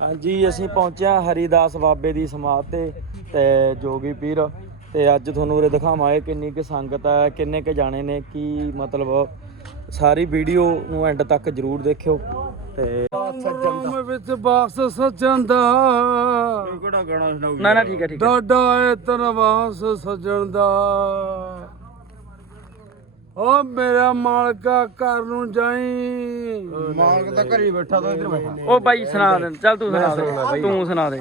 ਹਾਂਜੀ ਅਸੀਂ ਪਹੁੰਚਿਆ ਹਰੀਦਾਸ ਬਾਬੇ ਦੀ ਸਮਾਧ ਤੇ ਤੇ ਜੋਗੀ ਪੀਰ ਤੇ ਅੱਜ ਤੁਹਾਨੂੰ ਉਰੇ ਦਿਖਾਵਾਂਗੇ ਕਿੰਨੀ ਕੁ ਸੰਗਤ ਹੈ ਕਿੰਨੇ ਕੁ ਜਾਣੇ ਨੇ ਕੀ ਮਤਲਬ ਸਾਰੀ ਵੀਡੀਓ ਨੂੰ ਐਂਡ ਤੱਕ ਜਰੂਰ ਦੇਖਿਓ ਤੇ ਵਿੱਚ ਬਾਸ ਸੱਜਣ ਦਾ। ਕਿਹੜਾ ਗਾਣਾ ਸੁਣਾਉ ਨਾ ਨਾ ਠੀਕ ਹੈ ਠੀਕ ਹੈ। ਡਾਡਾ ਏ ਤਨਵਾਸ ਸੱਜਣ ਦਾ। ਓ ਮੇਰਾ ਮਾਲਕਾ ਘਰ ਨੂੰ ਜਾਈ। ਮਾਲਕ ਤਾਂ ਘਰੇ ਬੈਠਾ ਤਾਂ ਇੱਧਰ ਬੈਠਾ। ਉਹ ਬਾਈ ਸੁਣਾ ਦੇ ਚੱਲ ਤੂੰ ਸੁਣਾ ਦੇ ਤੂੰ ਸੁਣਾ ਦੇ।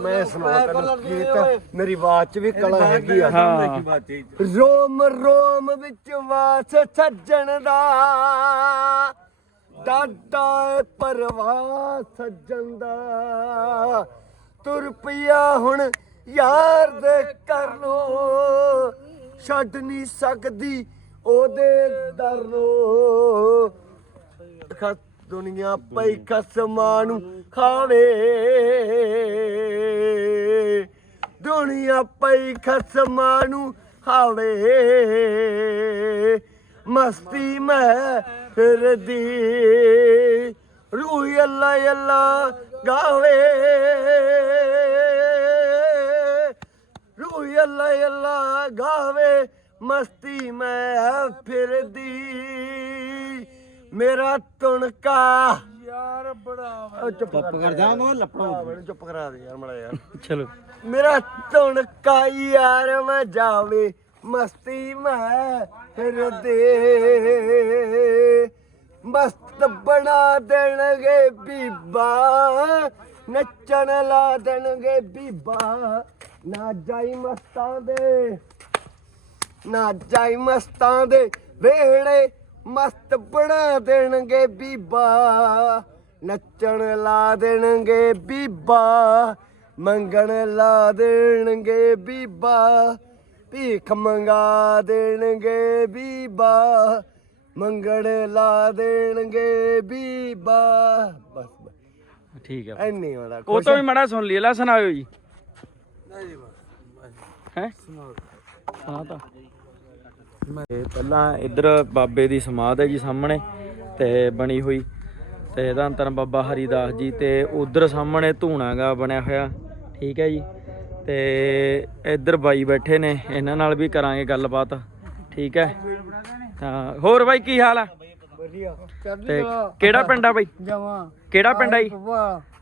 ਮੈਂ ਸੁਣਾ ਤੈਨੂੰ ਗੀਤ ਮੇਰੀ ਆਵਾਜ਼ 'ਚ ਵੀ ਕਲਾ ਹੈਗੀ ਆ। ਹਾਂ। ਰੋਮ ਰੋਮ ਵਿੱਚ ਵਾਸ ਸੱਜਣ ਦਾ। ਏ ਪਰਵਾਹ ਸੱਜਣ ਦਾ। ਤੁਰ ਪਿਆ ਹੁਣ ਯਾਰ ਦੇ ਕਰ ਲੋ ਛੱਡ ਨਹੀਂ ਸਕਦੀ ਉਹਦੇ ਦਰ ਨੂੰ ਖਸ ਦੁਨੀਆ ਪਈ ਖਸਮਾਂ ਨੂੰ ਖਾਵੇ। ਦੁਨੀਆ ਪਈ ਖਸਮਾਂ ਨੂੰ ਖਾਵੇ। ਮਸਤੀ ਮੈਂ ਫਿਰਦੀ, ਰੂਹ ਅੱਲਾ ਅੱਲਾ ਗਾਵੇ। ਅੱਲਾ ਅੱਲਾ ਗਾਵੇ ਮਸਤੀ ਮੈਂ ਫਿਰਦੀ। ਮੇਰਾ ਤੁਣਕਾ। ਯਾਰ ਬੜਾ ਚੁੱਪ ਕਰ ਜਾ ਮੈਂ ਲੱਪੜਾ ਚੁੱਪ ਕਰਾ ਦੇ ਯਾਰ ਮੜਾ ਯਾਰ ਚਲੋ। ਮੇਰਾ ਤੁਣਕਾ ਯਾਰ ਮੈਂ ਜਾਵੇ ਮਸਤੀ ਮੈਂ ਫਿਰਦੇ। ਮਸਤ ਬਣਾ ਦੇਣਗੇ ਬੀਬਾ ਨੱਚਣ ਲਾ ਦੇਣਗੇ ਬੀਬਾ। ਨਾ ਜਾਈ ਮਸਤਾਂ ਦੇ ਨਾ ਜਾਈ ਮਸਤਾਂ ਦੇ ਵੇੜੇ ਮਸਤ ਬਣਾ ਦੇਣਗੇ ਬੀਬਾ ਨੱਚਣ ਲਾ ਦੇਣਗੇ ਬੀਬਾ ਮੰਗਣ ਲਾ ਦੇਣਗੇ ਬੀਬਾ ਭੀਖ ਮੰਗਾ ਦੇਣਗੇ ਬੀਬਾ ਮੰਗਣ ਲਾ ਦੇਣਗੇ ਬੀਬਾ। ਬਸ ਠੀਕ ਹੈ। ਐਨੀ ਵਾਲਾ ਉਹ ਤੋਂ ਵੀ ਮੜਾ ਸੁਣ ਲਈ ਲੈ ਸੁਣਾਇਓ ਜੀ। ਹੈ? ਸੁਣਾ ਤਾਂ ਤੇ ਪਹਿਲਾਂ ਇੱਧਰ ਬਾਬੇ ਦੀ ਸਮਾਧ ਹੈ ਜੀ ਸਾਹਮਣੇ ਤੇ ਬਣੀ ਹੋਈ। ਤੇ ਧੰਨ ਧੰਨ ਬਾਬਾ ਹਰੀਦਾਸ ਜੀ ਤੇ ਉਧਰ ਸਾਹਮਣੇ ਧੂਣਾਗਾ ਬਣਿਆ ਹੋਇਆ। ਠੀਕ ਹੈ ਜੀ। ਤੇ ਇੱਧਰ ਬਾਈ ਬੈਠੇ ਨੇ ਇਹਨਾਂ ਨਾਲ ਵੀ ਕਰਾਂਗੇ ਗੱਲਬਾਤ। ਠੀਕ ਹੈ। ਹਾਂ ਹੋਰ ਬਾਈ ਕੀ ਹਾਲ ਆ? ਵਧੀਆ। ਤੇ ਕਿਹੜਾ ਪਿੰਡ ਆ ਬਾਈ? ਜਮਾ ਕਿਹੜਾ ਪਿੰਡ ਆ ਜੀ?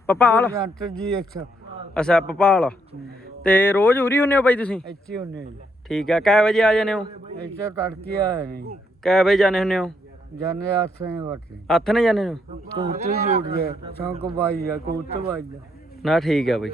ਪਪਾਲ ਜੀ ਅੱਛਾ ਅੱਛਾ ਪਪਾਲ ਤੇ ਰੋਜ਼ ਉਰੀ ਹੁੰਨੇ ਹੋ ਬਾਈ ਤੁਸੀਂ? ਇੱਥੇ ਹੁੰਨੇ ਜੀ। ਠੀਕ ਆ ਕੈ ਵਜੇ ਆ ਜਾਂਦੇ ਹੋ? ਇੱਥੇ ਤੜਕੇ ਆਏ ਨਹੀਂ ਕੈ ਵਜੇ ਜਾਣੇ ਹੁੰਨੇ ਹੋ? ਜਾਣੇ ਆਸੇ ਵਟੇ ਹੱਥ ਨੇ ਜਾਣੇ ਹੋ? ਕਬੂਤਰ ਜੋੜ ਗਿਆ ਸ਼ੌਂਕ ਬਾਈ ਆ ਕਬੂਤਰ ਬਾਈ ਨਾ ਠੀਕ ਆ ਬਾਈ।